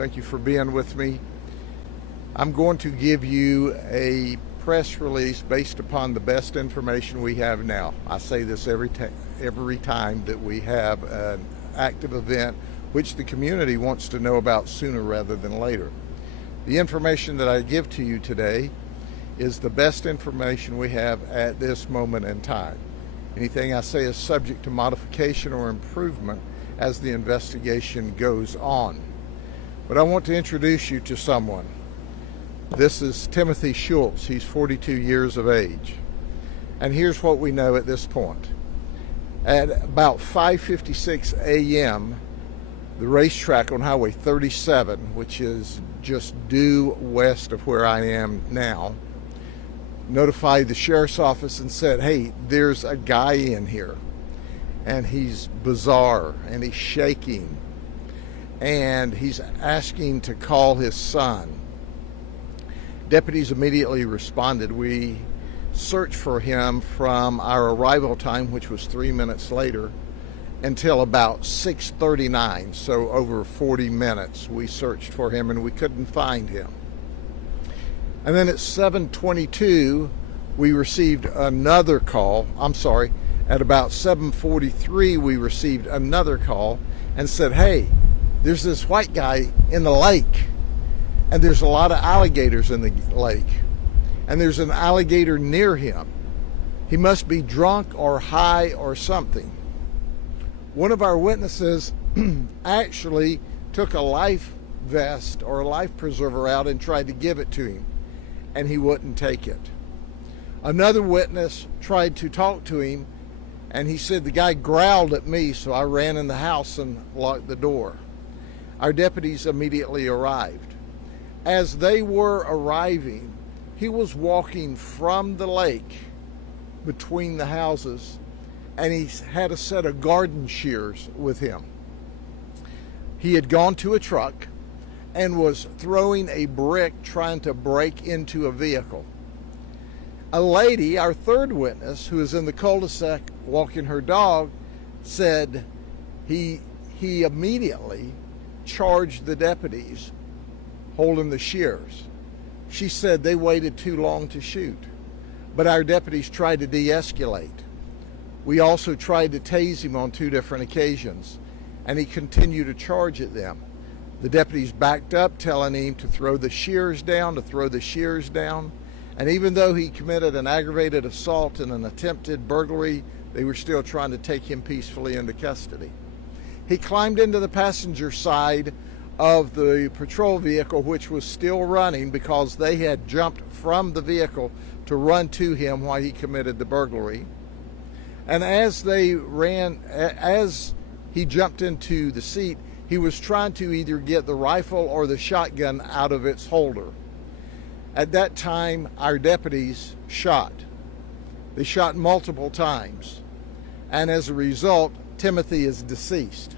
Thank you for being with me. I'm going to give you a press release based upon the best information we have now. I say this every time that we have an active event which the community wants to know about sooner rather than later. The information that I give to you today is the best information we have at this moment in time. Anything I say is subject to modification or improvement as the investigation goes on. But I want to introduce you to someone. This is Timothy Schultz. He's 42 years of age. And here's what we know at this point. At about 5:56 a.m., the racetrack on Highway 37, which is just due west of where I am now, notified the sheriff's office and said, hey, there's a guy in here, and he's bizarre, and he's shaking, and he's asking to call his son. Deputies immediately responded. We searched for him from our arrival time, which was 3 minutes later, until about 6:39, so over 40 minutes we searched for him and we couldn't find him. And then at 7:22 we received another call. At about 7:43 we received another call and said, hey, there's this white guy in the lake, and there's a lot of alligators in the lake, and there's an alligator near him. He must be drunk or high or something. One of our witnesses actually took a life vest or a life preserver out and tried to give it to him, and he wouldn't take it. Another witness tried to talk to him, and he said the guy growled at me, so I ran in the house and locked the door. Our deputies immediately arrived. As they were arriving, he was walking from the lake between the houses, and he had a set of garden shears with him. He had gone to a truck and was throwing a brick trying to break into a vehicle. A lady, our third witness, who is in the cul-de-sac walking her dog, said he immediately charged the deputies holding the shears. She said they waited too long to shoot, but our deputies tried to de-escalate. We also tried to tase him on 2 different occasions, and he continued to charge at them. The deputies backed up, telling him to throw the shears down, and even though he committed an aggravated assault and an attempted burglary, they were still trying to take him peacefully into custody. He climbed into the passenger side of the patrol vehicle, which was still running because they had jumped from the vehicle to run to him while he committed the burglary. And as he jumped into the seat, he was trying to either get the rifle or the shotgun out of its holder. At that time, our deputies shot. They shot multiple times, and as a result, Timothy is deceased.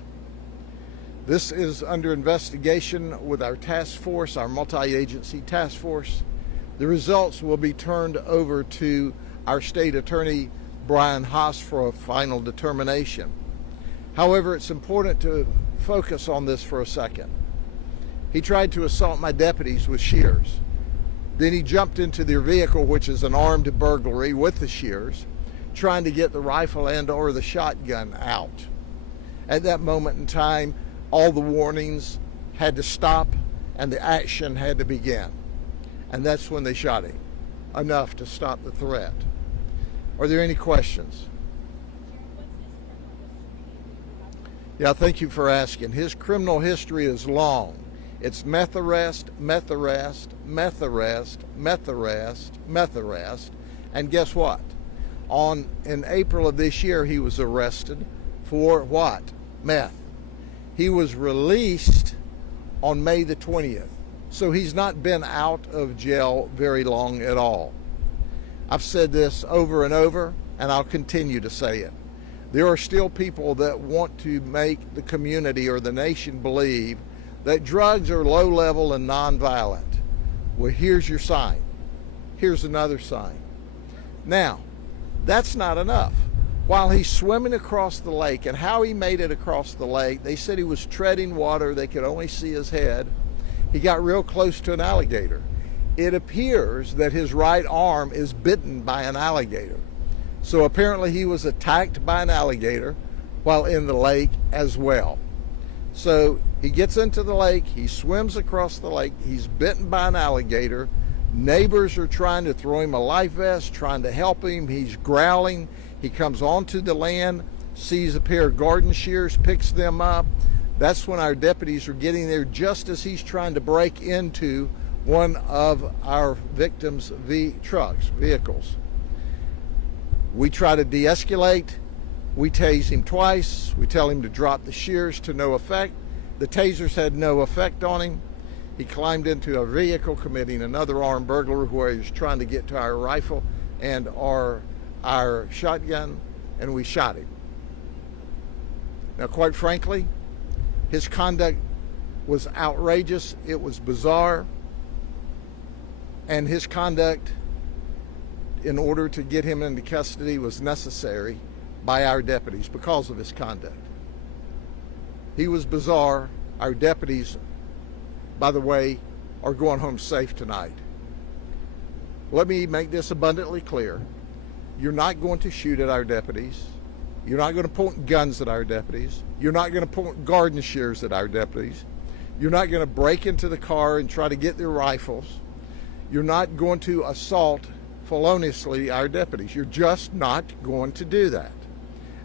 This is under investigation with our task force, our multi-agency task force. The results will be turned over to our state attorney, Brian Haas, for a final determination. However, it's important to focus on this for a second. He tried to assault my deputies with shears. Then he jumped into their vehicle, which is an armed burglary with the shears, trying to get the rifle and or the shotgun out. At that moment in time, all the warnings had to stop and the action had to begin. And that's when they shot him, enough to stop the threat. Are there any questions? Yeah, thank you for asking. His criminal history is long. It's meth arrest, meth arrest, meth arrest, meth arrest, meth arrest. And guess what? In April of this year, he was arrested for what? Meth. He was released on May the 20th. So he's not been out of jail very long at all. I've said this over and over, and I'll continue to say it. There are still people that want to make the community or the nation believe that drugs are low level and nonviolent. Well, here's your sign. Here's another sign. Now, that's not enough. While he's swimming across the lake, and how he made it across the lake, they said he was treading water. They could only see his head. He got real close to an alligator. It appears that his right arm is bitten by an alligator. So apparently he was attacked by an alligator while in the lake as well. So he gets into the lake, he swims across the lake, he's bitten by an alligator. Neighbors are trying to throw him a life vest, trying to help him. He's growling. He comes onto the land, sees a pair of garden shears, picks them up. That's when our deputies are getting there just as he's trying to break into one of our victims' vehicles. We try to de-escalate. We tase him twice. We tell him to drop the shears, to no effect. The tasers had no effect on him. He climbed into a vehicle, committing another armed burglary where he was trying to get to our rifle and our shotgun, and we shot him. Now, quite frankly, his conduct was outrageous. It was bizarre. And his conduct, in order to get him into custody, was necessary by our deputies because of his conduct. He was bizarre. Our deputies, by the way, are going home safe tonight. Let me make this abundantly clear. You're not going to shoot at our deputies. You're not going to point guns at our deputies. You're not going to point garden shears at our deputies. You're not going to break into the car and try to get their rifles. You're not going to assault feloniously our deputies. You're just not going to do that.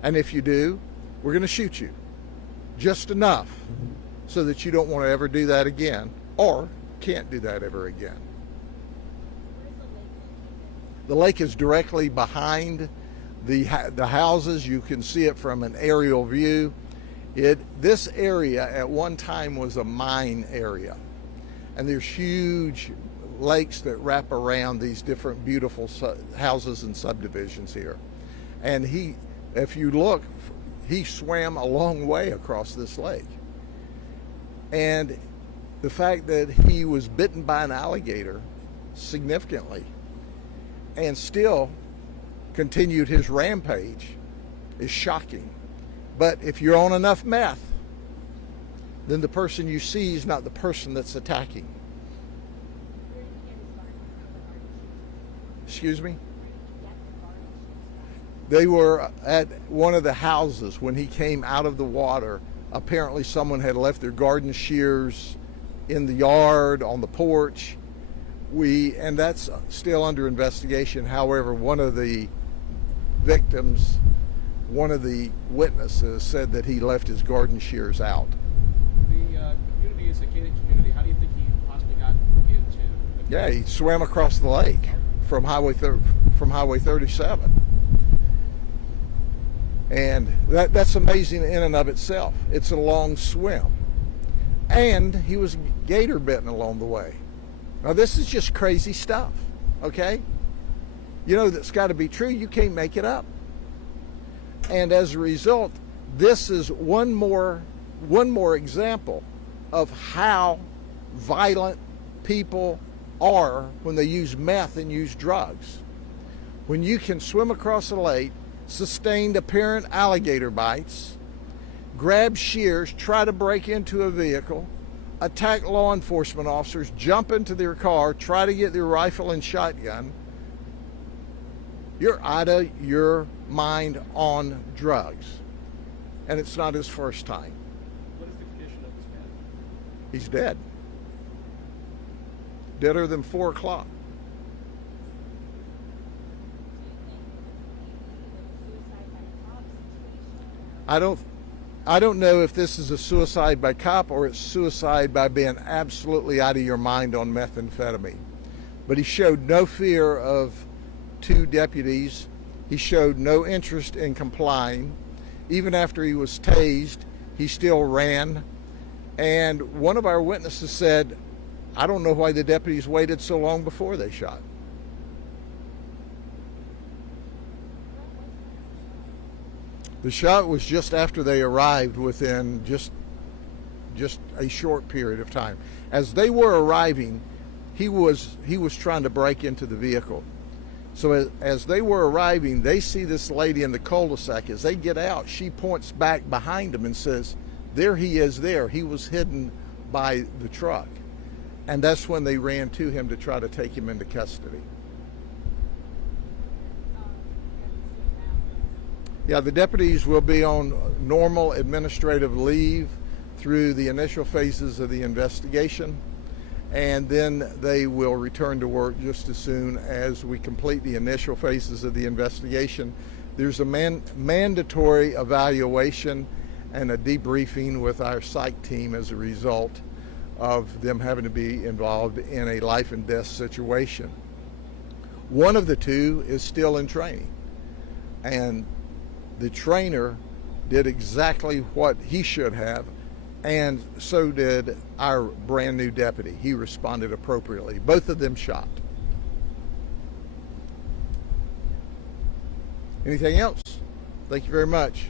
And if you do, we're going to shoot you. Just enough so that you don't want to ever do that again, or can't do that ever again. The lake is directly behind the houses. You can see it from an aerial view. This area at one time was a mine area, and there's huge lakes that wrap around these different beautiful houses and subdivisions here. And if you look, he swam a long way across this lake. And the fact that he was bitten by an alligator significantly and still continued his rampage is shocking. But if you're on enough meth, then the person you see is not the person that's attacking. Excuse me? They were at one of the houses when he came out of the water. Apparently someone had left their garden shears in the yard, on the porch. And that's still under investigation. However, one of the victims, one of the witnesses, said that he left his garden shears out. The community is a gated community. How do you think he possibly got into the Yeah, he swam across the lake from Highway 37. And that's amazing in and of itself. It's a long swim. And he was gator bitten along the way. Now this is just crazy stuff, okay? You know that's got to be true. You can't make it up. And as a result, this is one more example of how violent people are when they use meth and use drugs. When you can swim across a lake, sustained apparent alligator bites, grab shears, try to break into a vehicle, attack law enforcement officers, jump into their car, try to get their rifle and shotgun, you're out of your mind on drugs. And it's not his first time. What is the condition of this man? He's dead. Deader than 4 o'clock. I don't know if this is a suicide by cop or it's suicide by being absolutely out of your mind on methamphetamine. But he showed no fear of 2 deputies. He showed no interest in complying. Even after he was tased, he still ran. And one of our witnesses said, I don't know why the deputies waited so long before they shot. The shot was just after they arrived, within just a short period of time. As they were arriving, he was trying to break into the vehicle. So as they were arriving, they see this lady in the cul-de-sac. As they get out, she points back behind him and says, there he is there. He was hidden by the truck. And that's when they ran to him to try to take him into custody. Yeah, the deputies will be on normal administrative leave through the initial phases of the investigation, and then they will return to work just as soon as we complete the initial phases of the investigation. There's a mandatory evaluation and a debriefing with our psych team as a result of them having to be involved in a life and death situation. One of the two is still in training, and the trainer did exactly what he should have, and so did our brand new deputy. He responded appropriately. Both of them shot. Anything else? Thank you very much.